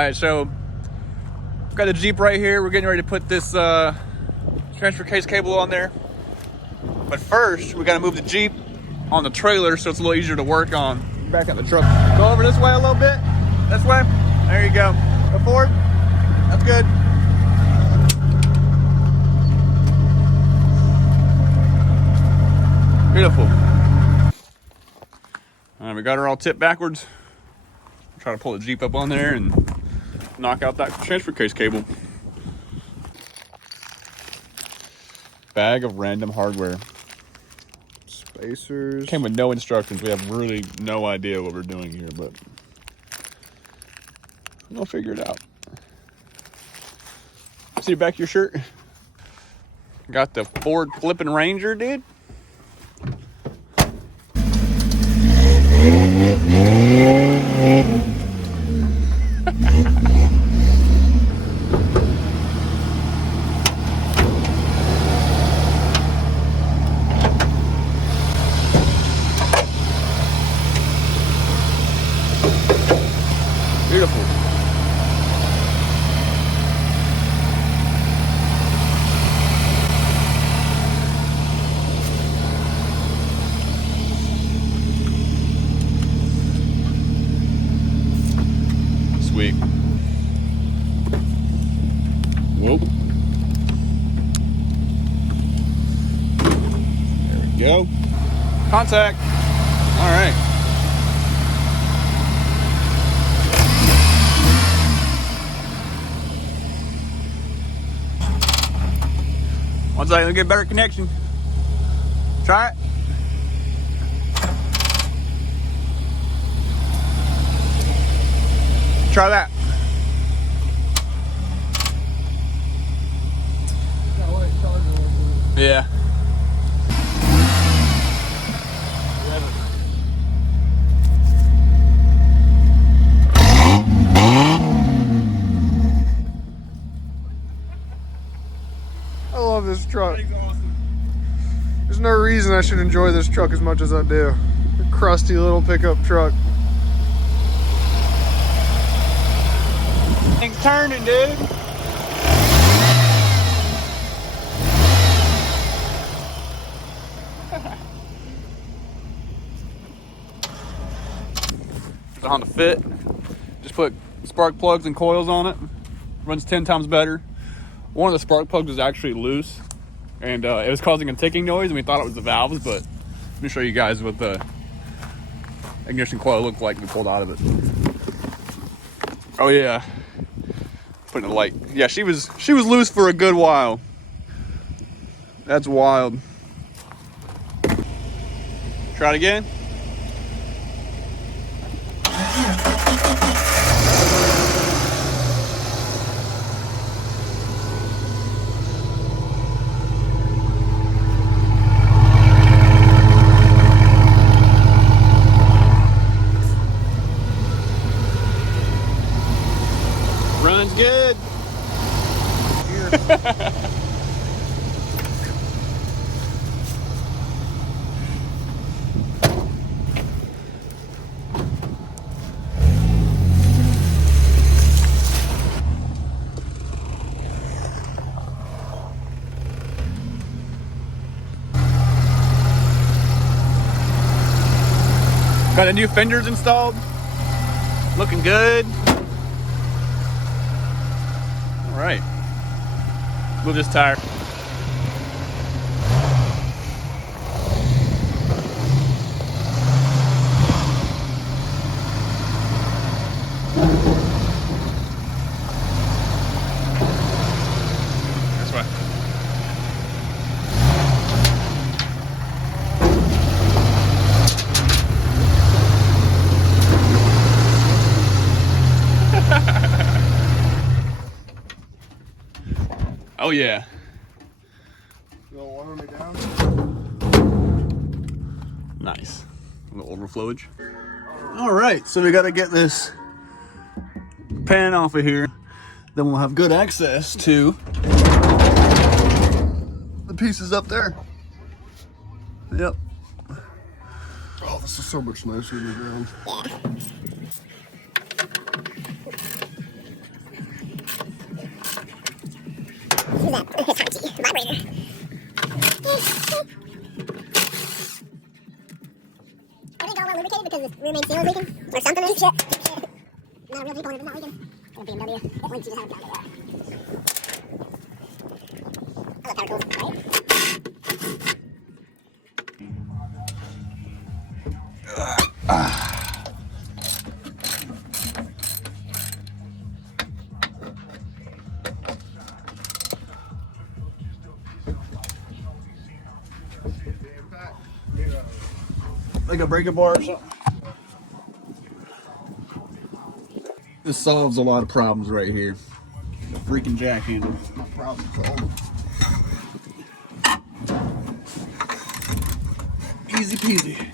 right, so we've got the Jeep right here. We're getting ready to put this transfer case cable on there. But first, we got to move the Jeep on the trailer so it's a little easier to work on. Back at the truck. Go over this way a little bit. This way. There you go. Go forward. That's good. Beautiful. All right, we got her all tipped backwards. Try to pull the Jeep up on there and knock out that transfer case cable. Bag of random hardware. Spacers. Came with no instructions. We have really no idea what we're doing here, but we'll figure it out. See the back of your shirt? Got the Ford flipping Ranger, dude. Beautiful. Sweet. Whoop. There we go. Contact. All right. One second, let's get a better connection. Try it. Try that. Yeah. I love this truck. There's no reason I should enjoy this truck as much as I do. A crusty little pickup truck. Thing's turning, dude. It's on the fit. Just put spark plugs and coils on it. Runs 10 times better. One of the spark plugs was actually loose, and it was causing a ticking noise, and we thought it was the valves, but let me show you guys what the ignition coil looked like when we pulled out of it. Oh yeah. Putting a light. Yeah, she was loose for a good while. That's wild. Try it again. Runs good. Got the new fenders installed. Looking good. All right. Move this tire. This way. Oh yeah. You want water me down? Nice. A little overflowage. All right, so we got to get this pan off of here. Then we'll have good access to the pieces up there. Yep. Oh, this is so much nicer than the ground. that? Vibrator. Can we go well lubricated because the roommate seal is leaking? Or something? Shit. Not a real Jeep owner, but not leaking. Or a BMW. It wouldn't you just have a John Deere. I love power tools, right? Like a breaker bar or something. This solves a lot of problems right here. The freaking jack handle. No problem solved. Easy peasy.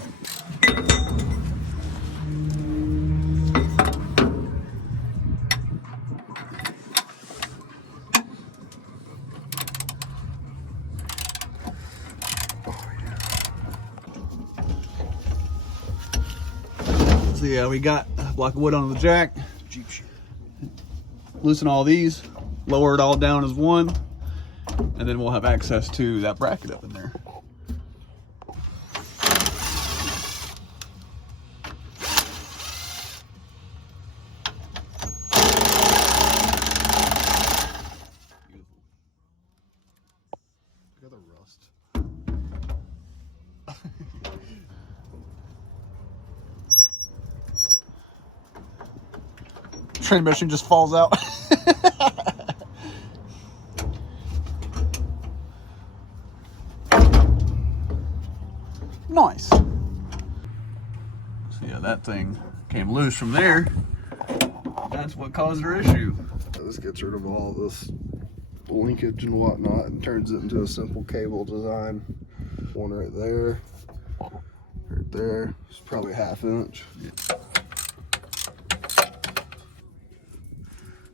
So yeah, we got a block of wood on the jack. Loosen all these, lower it all down as one, and then we'll have access to that bracket up in there. Look at the rust. Transmission just falls out. Nice. So yeah, that thing came loose from there. That's what caused our issue. This gets rid of all this linkage and whatnot and turns it into a simple cable design. One right there. Right there. It's probably 1/2 inch.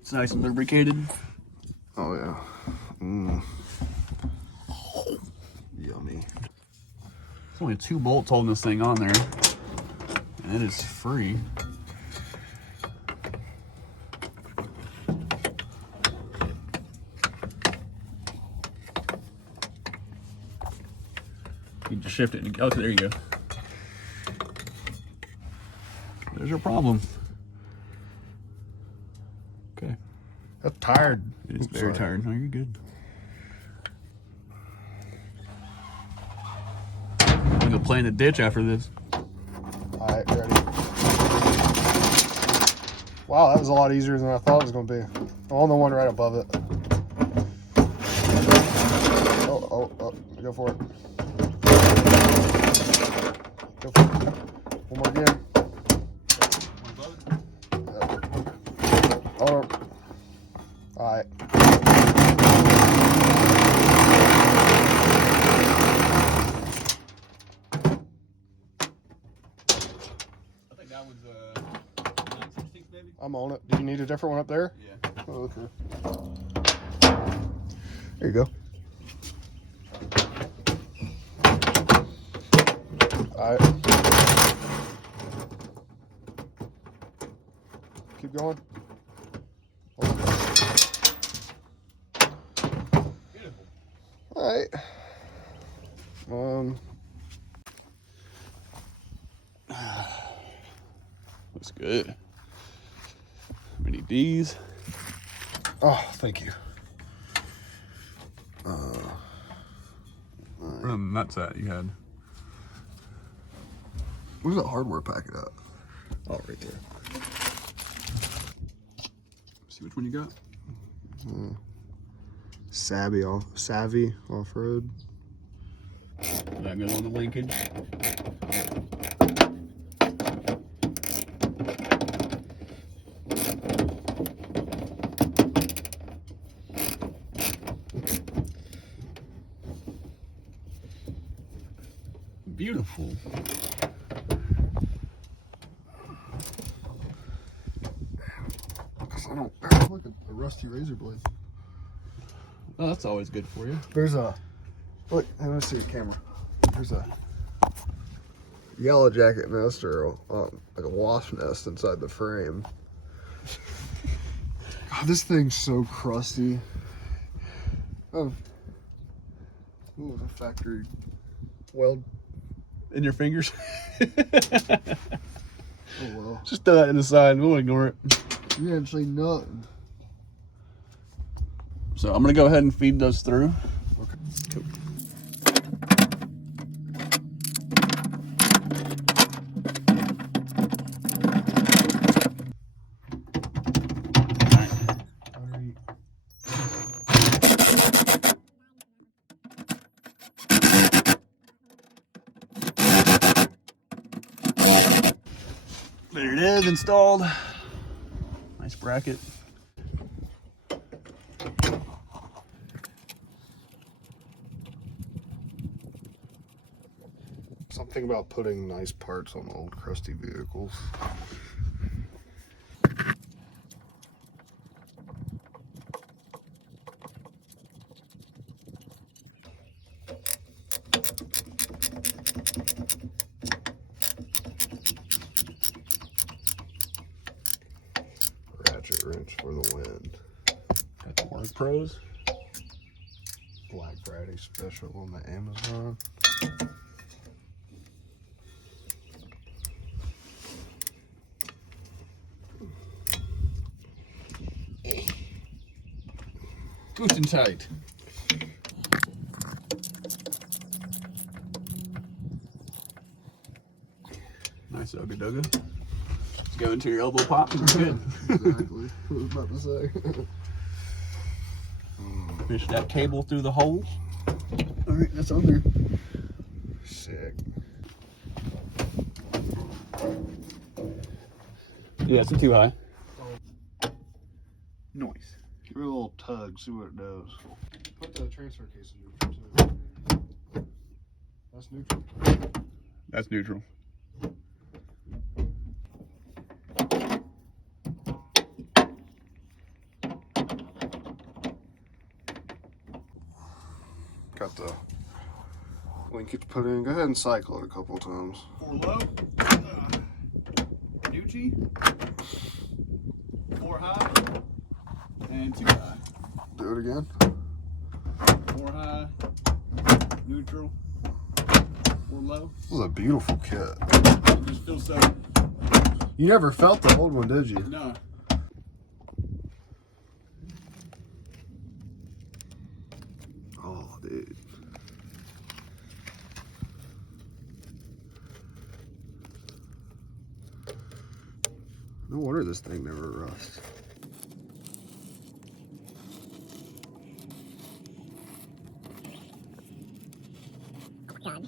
It's nice and lubricated. Oh yeah. Yummy. There's only 2 bolts holding this thing on there, and it is free. You can just shift it and okay, there you go. There's your problem. Okay. That's tired. It is very tired. No, you're good. I'm gonna go play in the ditch after this. Alright, ready. Wow, that was a lot easier than I thought it was going to be. I'm on the one right above it. Oh, go for it. Go for it. One more again. Oh, alright. I'm on it. Do you need a different one up there? Yeah. Oh, okay. There you go. Alright. Keep going. Alright. Looks good. We need these. Oh, thank you. Where the nuts at you had? Where's that hardware packet at? Oh, right there. See which one you got? Savvy off-road. That goes on the linkage. Beautiful. I don't have like a rusty razor blade. Oh, that's always good for you. There's a look. Let me see the camera. There's a yellow jacket nest or like a wasp nest inside the frame. God, this thing's so crusty. Oh. Ooh, a factory weld. In your fingers. Oh well. Just throw that in the side. We'll ignore it. You didn't say nothing. So I'm gonna go ahead and feed those through. Okay. Cool. There it is, installed. Nice bracket. Something about putting nice parts on old crusty vehicles. Ratchet wrench for the win. Got the Work Pros. Black Friday special on the Amazon. Good and tight. Nice ugga dugga. Just go into your elbow pop and you're good. Exactly. I was about to say. Fish that cable through the holes. Alright, that's on there. Sick. Yeah, it's too high. Nice. Give it a little tug, see what it does. Put the transfer case in neutral too. That's neutral. That's neutral. Got the linkage put in. Go ahead and cycle it a couple times. 4 low. Nucci. 4 high. And 2 high. Do it again. 4 high. Neutral. 4 low. This is a beautiful kit. It just feels so. You never felt the old one, did you? No. Oh, dude. No wonder this thing never rusts. God.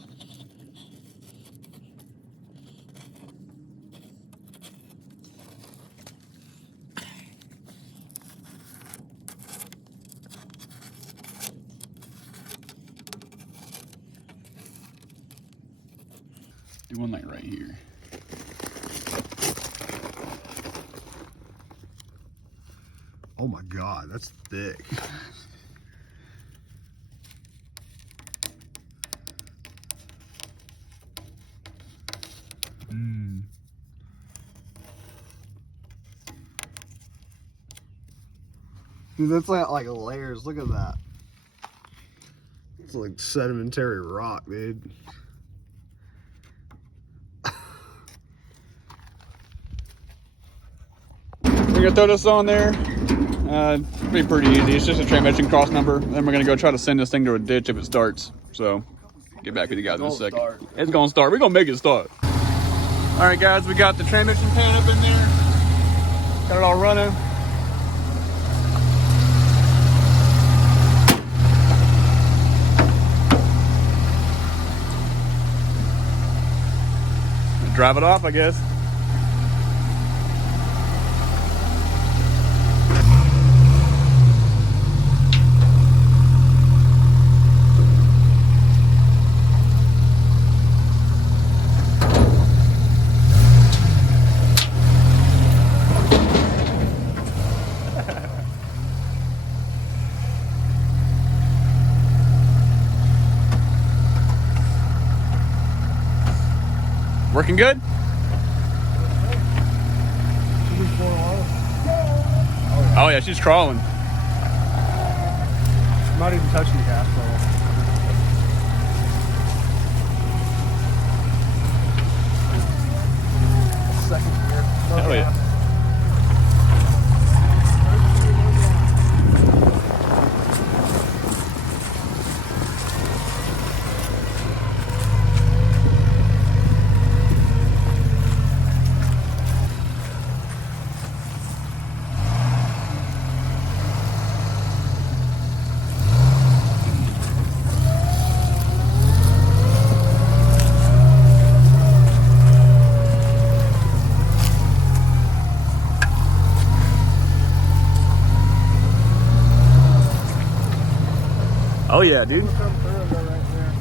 Do one like right here. Oh my God, that's thick. Dude, that's like layers. Look at that. It's like sedimentary rock, dude. We're gonna throw this on there. It'll be pretty easy. It's just a transmission cross number. Then we're gonna go try to send this thing to a ditch if it starts. So, get back with you guys in a second. It's gonna start. We're gonna make it start. All right, guys, we got the transmission pan up in there. Got it all running. Drive it off, I guess. Working good? Oh yeah, she's crawling. I'm not even touching the gas pedal. Second gear. No Hell yeah. gas. Oh yeah, dude. Come through and go right there.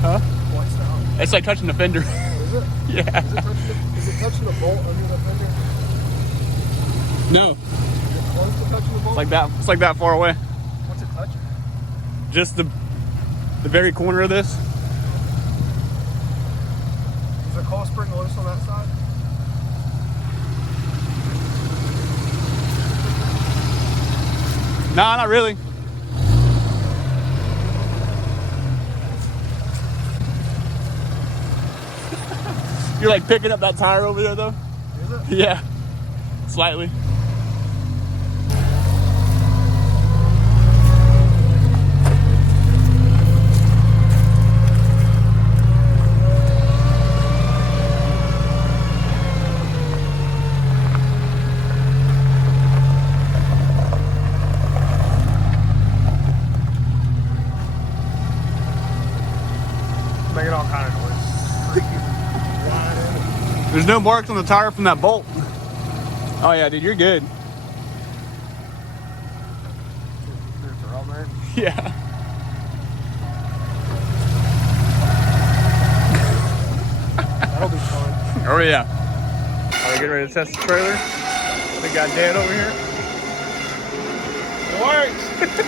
Huh? What's down? It's like touching the fender. Is it? Yeah. Is it touching the bolt under the fender? No. Is it close to touching the bolt? It's like that. It's like that far away. What's it touching? Just the very corner of this. Is the coil spring loose on that side? Nah, not really. You're like picking up that tire over there, though. Is it? Yeah, slightly. Making all kind of noise. Whining. There's no marks on the tire from that bolt. Oh yeah, dude, you're good. There's a roll there. Yeah. That'll be fun. Oh yeah. Are we getting ready to test the trailer? We got Dan over here. It works.